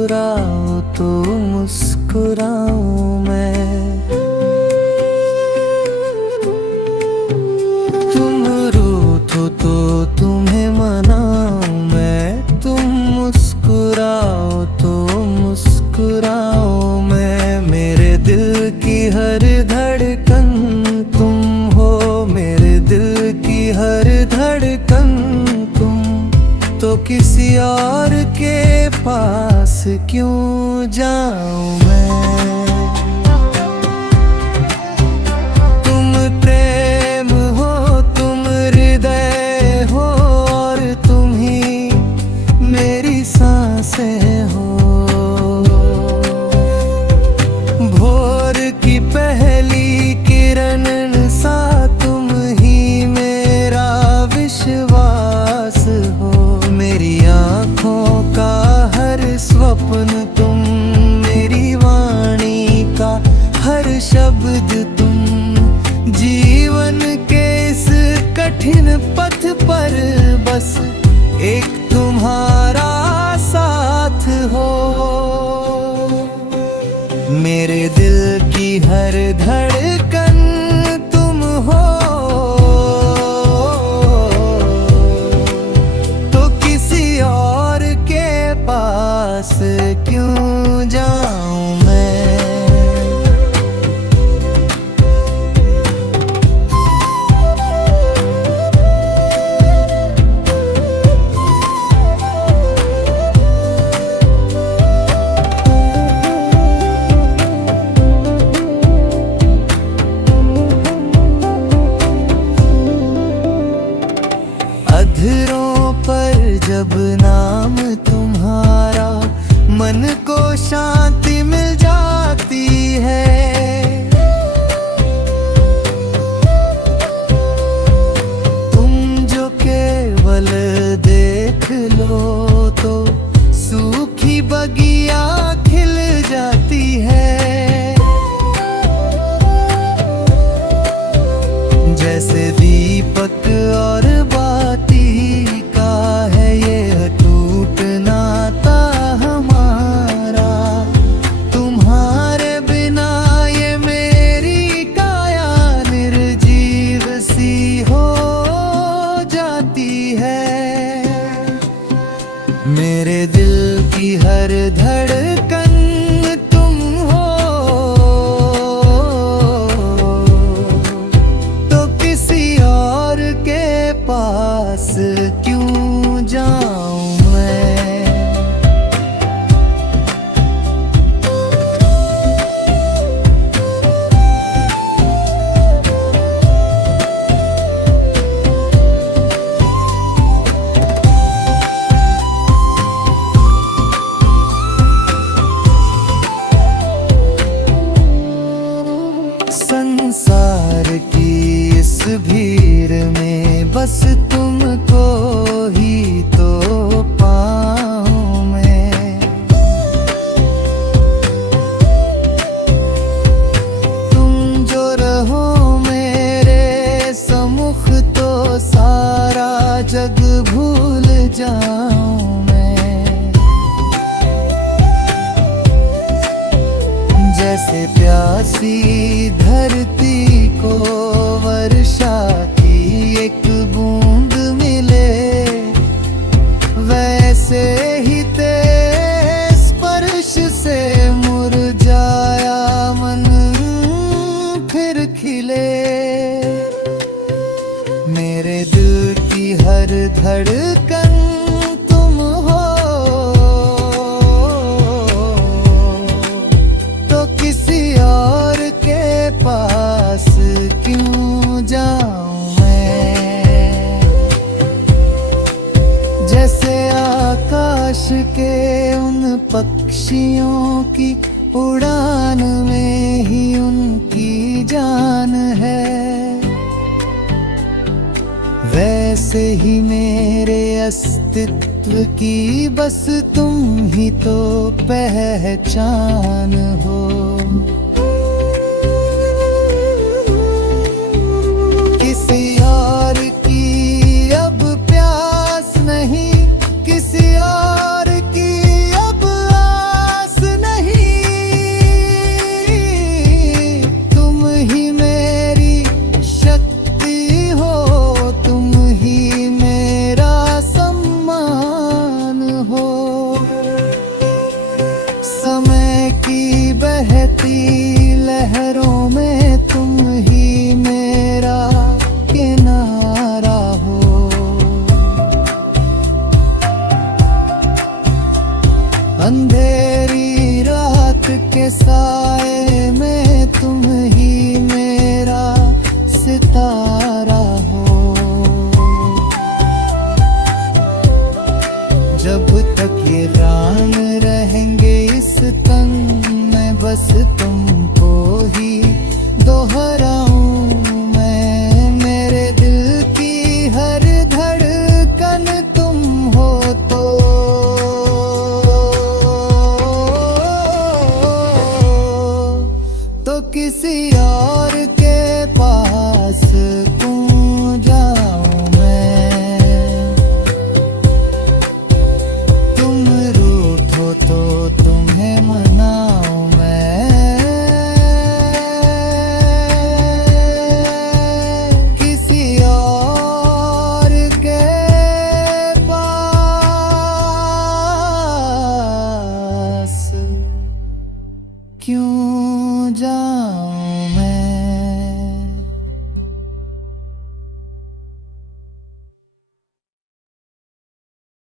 मुस्कुराओ तो मुस्कुराऊं मैं। तुम रूठो तो तुम्हें मनाऊं मैं। तुम मुस्कुराओ तो मुस्कुराऊं मैं। मेरे दिल की हर धड़कन तुम हो, मेरे दिल की हर धड़कन तुम। तो किसी और के पास क्यों जाऊं मैं। तुम प्रेम हो, तुम हृदय हो, और तुम ही मेरी सांसें हो। भोर की पहली किरण सा तुम ही मेरा विश्वास हो। मेरी आँखों का हर स्वप्न तुम, मेरी वाणी का हर शब्द तुम। जीवन के इस कठिन पथ पर बस एक तुम्हारा साथ हो। मेरे दिल की हर धड़कन तुम हो। तो किसी और के पास क्यों जाऊं मैं। अधरों पर जब नाम तुम्हारा, मन को शांति मिल जाती है। तुम जो केवल देख लो तो सूखी बगिया खिल जाती है। जैसे दीपक और बाती का है ये टूट नाता हमारा। तुम्हारे बिना ये मेरी काया निर्जीव सी हो जाती है। मेरे दिल की हर धड़कन तुम हो। तो किसी और के पास क्यों जाऊं मैं। संसार की इस भीड़ में बस तुमको ही तो पाऊं मैं। तुम जो रहो मेरे सम्मुख तो सारा जग भूल जाऊं मैं। जैसे प्यासी धरती को वर्षा की एक बूंद मिले, वैसे ही तेरे स्पर्श से मुरझाया मन फिर खिले। मेरे दिल की हर धड़कन तुम हो। तो किसी और के पास क्यों जाऊं मैं। जैसे आकाश के उन पक्षियों की उड़ान में ही उनकी जान है, वैसे ही मेरे अस्तित्व की बस तुम ही तो पहचान हो। किसी और की अब प्यास नहीं, किसी और की अब हरा